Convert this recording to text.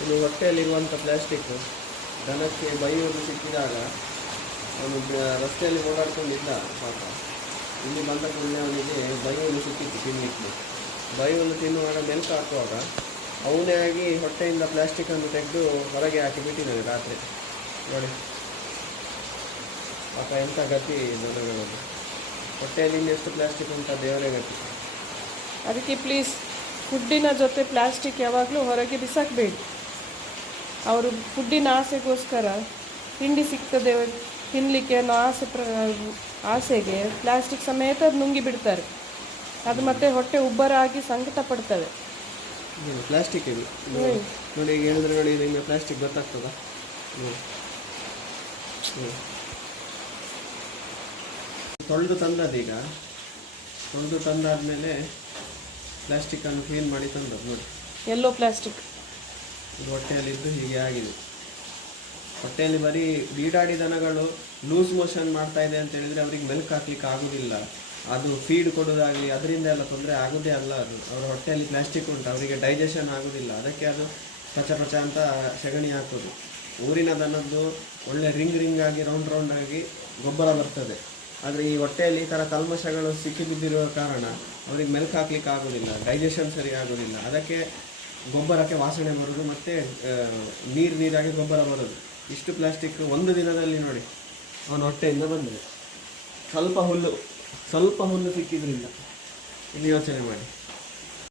ಇನ್ನು ಹೊಟ್ಟೆಯಲ್ಲಿರುವಂಥ ಪ್ಲಾಸ್ಟಿಕ್ ದನಕ್ಕೆ ಬೈಯುವುದು ಸಿಕ್ಕಿದಾಗ ಅವನು ರಸ್ತೆಯಲ್ಲಿ ಓಡಾಡ್ಕೊಂಡಿದ್ದ ಪಾಪ. ಇಲ್ಲಿ ಬಂದ ಕೂಡಲೇ ಅವನಿಗೆ ಬೈಹುಲ್ಲು ಸಿಕ್ಕಿತ್ತು ತಿನ್ನಲಿಕ್ಕೆ. ಬೈಹುಲ್ಲು ತಿನ್ನುವಾಗ ಮೆಲ್ಕು ಹಾಕುವಾಗ ಅವನೇ ಆಗಿ ಹೊಟ್ಟೆಯಿಂದ ಪ್ಲಾಸ್ಟಿಕ್ಕನ್ನು ತೆಗೆದು ಹೊರಗೆ ಹಾಕಿ ಬಿಟ್ಟಿದ್ದಾನೆ ರಾತ್ರಿ. ನೋಡಿ ಪಾಪ ಎಂಥ ಗತಿ ದನಗಳದ್ದು. ಹೊಟ್ಟೆಯಲ್ಲಿ ಇನ್ನೆಷ್ಟು ಪ್ಲಾಸ್ಟಿಕ್ ಉಂಟ ದೇವರೇ ಗತಿ. ಅದಕ್ಕೆ ಪ್ಲೀಸ್ ಫುಡ್ಡಿನ ಜೊತೆ ಪ್ಲಾಸ್ಟಿಕ್ ಯಾವಾಗಲೂ ಹೊರಗೆ ಬಿಸಾಕಬೇಡಿ. ಅವರು ಫುಡ್ಡಿನ ಆಸೆಗೋಸ್ಕರ ತಿಂಡಿ ಸಿಗ್ತದೆ ತಿನ್ನಲಿಕ್ಕೆ ಅನ್ನೋ ಆಸೆಗೆ ಪ್ಲಾಸ್ಟಿಕ್ ಸಮೇತ ನುಂಗಿ ಬಿಡ್ತಾರೆ. ಅದು ಮತ್ತೆ ಹೊಟ್ಟೆ ಉಬ್ಬರಾಗಿ ಸಂಕಟ ಪಡ್ತವೆ. ಪ್ಲಾಸ್ಟಿಕ್ ಇದು ನೋಡಿ, ಈಗ ಹೇಳಿದ್ರೆ ನೋಡಿ, ನಿಮಗೆ ಪ್ಲಾಸ್ಟಿಕ್ ಗೊತ್ತಾಗ್ತದ? ತೊಳೆದು ತಂದದೀಗ, ತೊಳೆದು ತಂದಾದ್ಮೇಲೆ ಪ್ಲಾಸ್ಟಿಕ್ಕನ್ನು ಕ್ಲೀನ್ ಮಾಡಿ ತಂದದ್ದು ನೋಡಿ. ಎಲ್ಲೋ ಪ್ಲಾಸ್ಟಿಕ್ ಇದು ಹೊಟ್ಟೆಯಲ್ಲಿದ್ದು ಹೀಗೆ ಆಗಿದೆ. ಹೊಟ್ಟೆಯಲ್ಲಿ ಬರೀ ಬೀಡಾಡಿ ದನಗಳು ಲೂಸ್ ಮೋಷನ್ ಮಾಡ್ತಾ ಇದೆ ಅಂತ ಹೇಳಿದರೆ ಅವ್ರಿಗೆ ಮೆಲ್ಕ್ ಹಾಕ್ಲಿಕ್ಕೆ ಆಗೋದಿಲ್ಲ. ಅದು ಫೀಡ್ ಕೊಡೋದಾಗಲಿ ಅದರಿಂದ ಎಲ್ಲ ತೊಂದರೆ ಆಗೋದೇ ಅಲ್ಲ. ಅದು ಅವರ ಹೊಟ್ಟೆಯಲ್ಲಿ ಪ್ಲಾಸ್ಟಿಕ್ ಉಂಟು, ಅವರಿಗೆ ಡೈಜೆಷನ್ ಆಗೋದಿಲ್ಲ. ಅದಕ್ಕೆ ಅದು ಪಚ ಪಚ ಅಂತ ಸಗಣಿ ಹಾಕೋದು. ಊರಿನ ದನದ್ದು ಒಳ್ಳೆ ರಿಂಗ್ ಆಗಿ ರೌಂಡ್ ಆಗಿ ಗೊಬ್ಬರ ಬರ್ತದೆ. ಆದರೆ ಈ ಹೊಟ್ಟೆಯಲ್ಲಿ ಈ ಥರ ಕಲ್ಮಶಗಳು ಸಿಕ್ಕಿಬಿದ್ದಿರುವ ಕಾರಣ ಅವ್ರಿಗೆ ಮೆಲ್ಕ್ ಹಾಕ್ಲಿಕ್ಕೆ ಆಗೋದಿಲ್ಲ, ಡೈಜೆಷನ್ ಸರಿ ಆಗೋದಿಲ್ಲ. ಅದಕ್ಕೆ ಗೊಬ್ಬರಕ್ಕೆ ವಾಸನೆ ಬರೋದು ಮತ್ತು ನೀರಾಗಿ ಗೊಬ್ಬರ ಬರೋದು. ಇಷ್ಟು ಪ್ಲಾಸ್ಟಿಕ್ ಒಂದು ದಿನದಲ್ಲಿ ನೋಡಿ ಅವನ ಹೊಟ್ಟೆಯಿಂದ ಬಂದಿದೆ. ಸ್ವಲ್ಪ ಹುಲ್ಲು ಸಿಕ್ಕಿದ್ರಿಂದ ಇನ್ನು ಯೋಚನೆ ಮಾಡಿ.